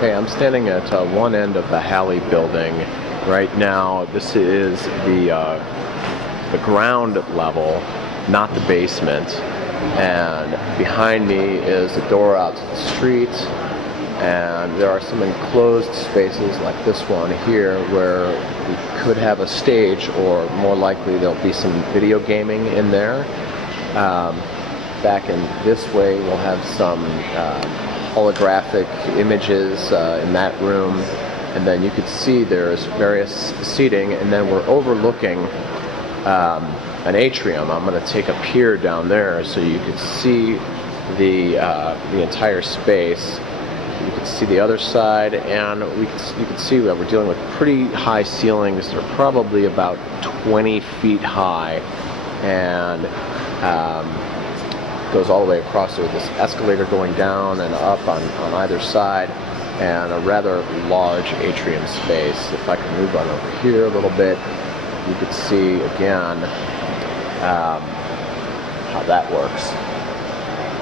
Okay, I'm standing at one end of the Halle Building right now. This is the ground level, not the basement. And behind me is the door out to the street. And there are some enclosed spaces like this one here where we could have a stage, or more likely there'll be some video gaming in there. Back in this way we'll have some holographic images in that room, and then you could see there's various seating, and then we're overlooking an atrium. I'm going to take a pier down there so you could see the entire space. You can see the other side, and you can see that we're dealing with pretty high ceilings. They're probably about 20 feet high, and goes all the way across there with this escalator going down and up on either side, and a rather large atrium space. If I can move on over here a little bit, you could see again how that works.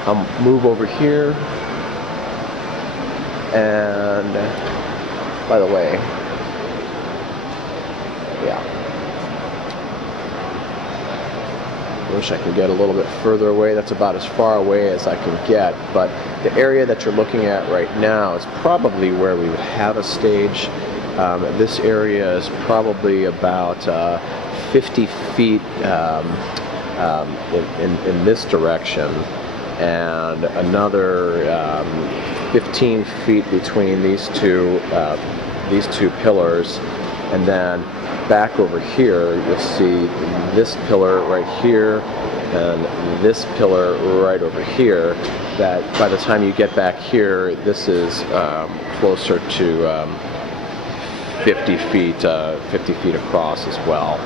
I'll move over here. And by the way, yeah, I wish I could get a little bit further away. That's about as far away as I can get. But the area that you're looking at right now is probably where we would have a stage. This area is probably about 50 feet in this direction, and another 15 feet between these two pillars. And then back over here you'll see this pillar right here and this pillar right over here, that by the time you get back here, this is closer to 50 feet across as well.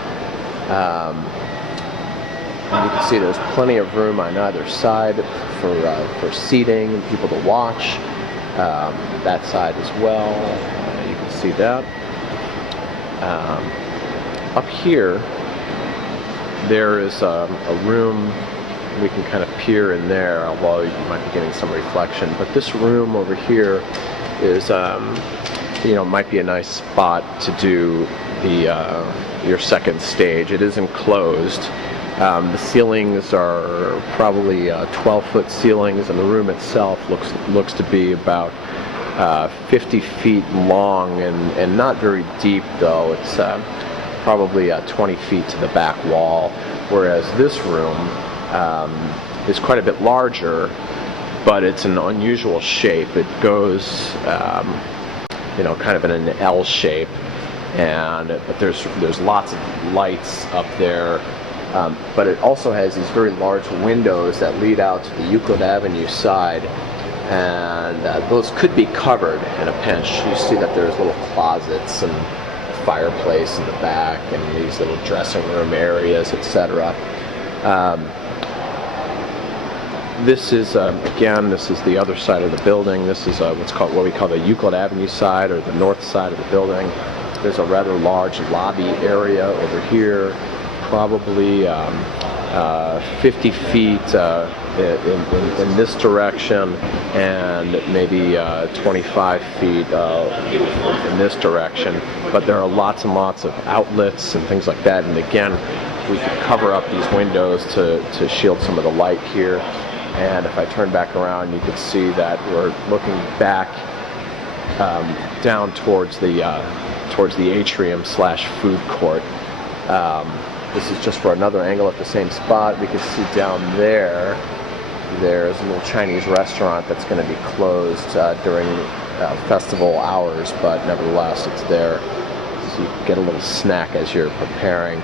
And you can see there's plenty of room on either side for seating and people to watch. That side as well, you can see that. Up here, there is a room. We can kind of peer in there, although you might be getting some reflection. But this room over here is, might be a nice spot to do your second stage. It is enclosed. The ceilings are probably 12-foot ceilings, and the room itself looks to be about 50 feet long and not very deep, though. It's probably 20 feet to the back wall, whereas this room is quite a bit larger, but it's an unusual shape. It goes kind of in an L shape, but there's lots of lights up there. But it also has these very large windows that lead out to the Euclid Avenue side, and those could be covered in a pinch. You see that there's little closets and a fireplace in the back, and these little dressing room areas, etc. This is this is the other side of the building. This is what we call the Euclid Avenue side, or the north side of the building. There's a rather large lobby area over here, probably 50 feet in this direction, and maybe 25 feet in this direction. But there are lots and lots of outlets and things like that. And again, we could cover up these windows to shield some of the light here. And if I turn back around, you can see that we're looking back down towards the atrium / food court. This is just for another angle at the same spot. We can see down there's a little Chinese restaurant that's going to be closed during festival hours, but nevertheless it's there, so you can get a little snack as you're preparing.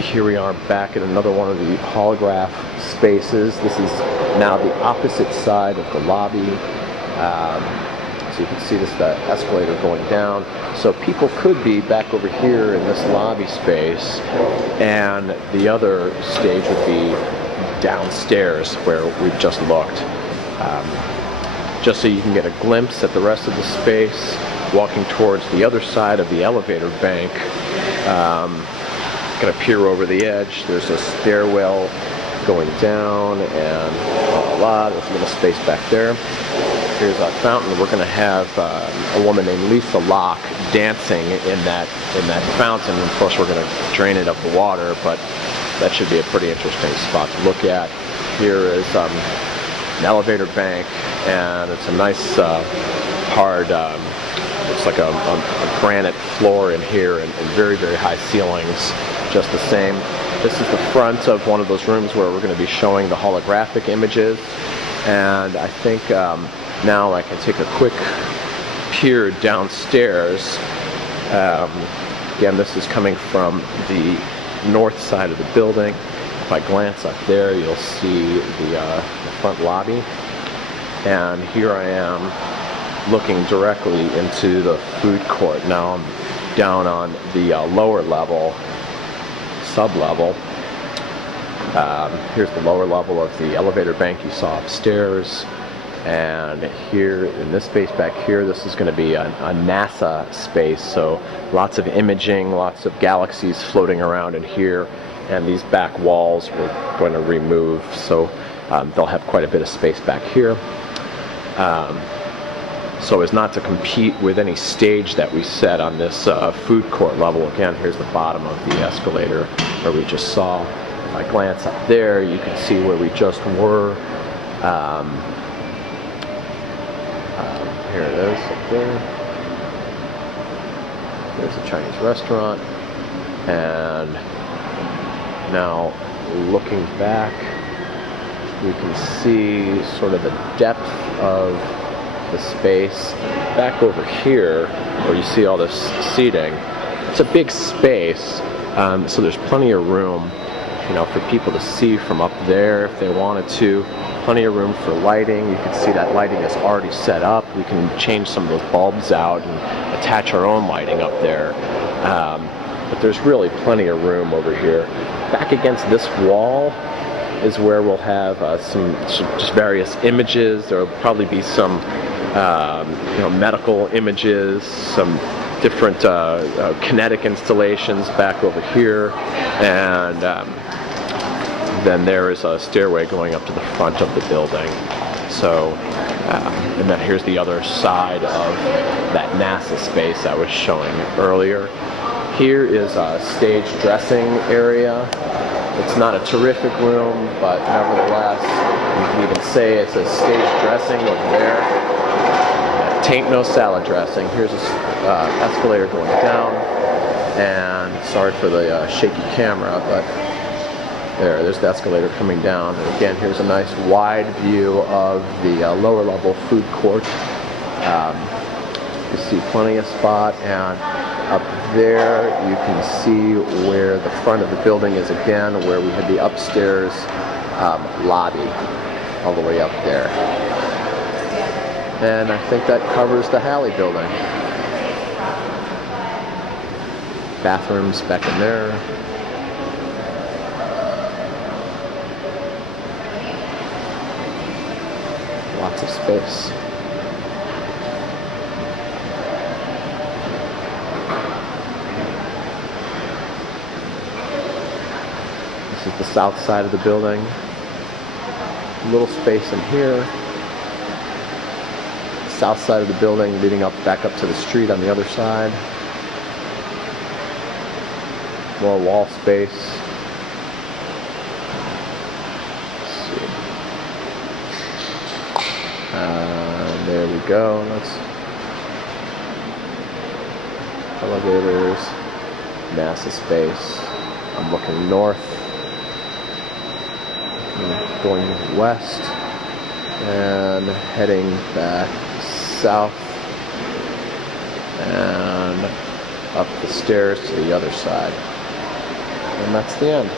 Here we are back at another one of the holograph spaces. This is now the opposite side of the lobby. So you can see this escalator going down. So people could be back over here in this lobby space, and the other stage would be downstairs where we've just looked. Just so you can get a glimpse at the rest of the space, walking towards the other side of the elevator bank. Going to peer over the edge. There's a stairwell going down, and there's a little space back there. Here's a fountain. We're going to have a woman named Lisa Locke dancing in that fountain. And of course, we're going to drain it of the water, but that should be a pretty interesting spot to look at. Here is an elevator bank, and it's a nice hard, it's like a granite floor in here, and very, very high ceilings just the same. This is the front of one of those rooms where we're going to be showing the holographic images, and I think now I can take a quick peer downstairs. Again, this is coming from the north side of the building. If I glance up there, you'll see the front lobby, and here I am looking directly into the food court. Now I'm down on the lower level, sub-level. Here's the lower level of the elevator bank you saw upstairs, and here in this space back here, this is going to be a NASA space, so lots of imaging, lots of galaxies floating around in here, and these back walls we're going to remove, so they'll have quite a bit of space back here. So as not to compete with any stage that we set on this food court level. Again, here's the bottom of the escalator where we just saw. If I glance up there, you can see where we just were. Here it is up there. There's a Chinese restaurant. And now looking back, we can see sort of the depth of the space. Back over here, where you see all this seating, it's a big space, so there's plenty of room, for people to see from up there if they wanted to. Plenty of room for lighting. You can see that lighting is already set up. We can change some of those bulbs out and attach our own lighting up there. But there's really plenty of room over here. Back against this wall is where we'll have some just various images. There will probably be some medical images, some different kinetic installations back over here, and then there is a stairway going up to the front of the building. So, and then here's the other side of that NASA space I was showing earlier. Here is a stage dressing area. It's not a terrific room, but nevertheless, you can even say it's a stage dressing over there. Tain't no salad dressing. Here's an escalator going down, and sorry for the shaky camera, but there's the escalator coming down. And again, here's a nice wide view of the lower level food court. You see plenty of spot, and up there you can see where the front of the building is again, where we had the upstairs lobby all the way up there. And I think that covers the Halle Building. Bathrooms back in there. Lots of space. This is the south side of the building. A little space in here. South side of the building leading back up to the street on the other side. More wall space. Let's see. There we go. Elevators. NASA space. I'm looking north. Going west. And heading back south and up the stairs to the other side. And that's the end.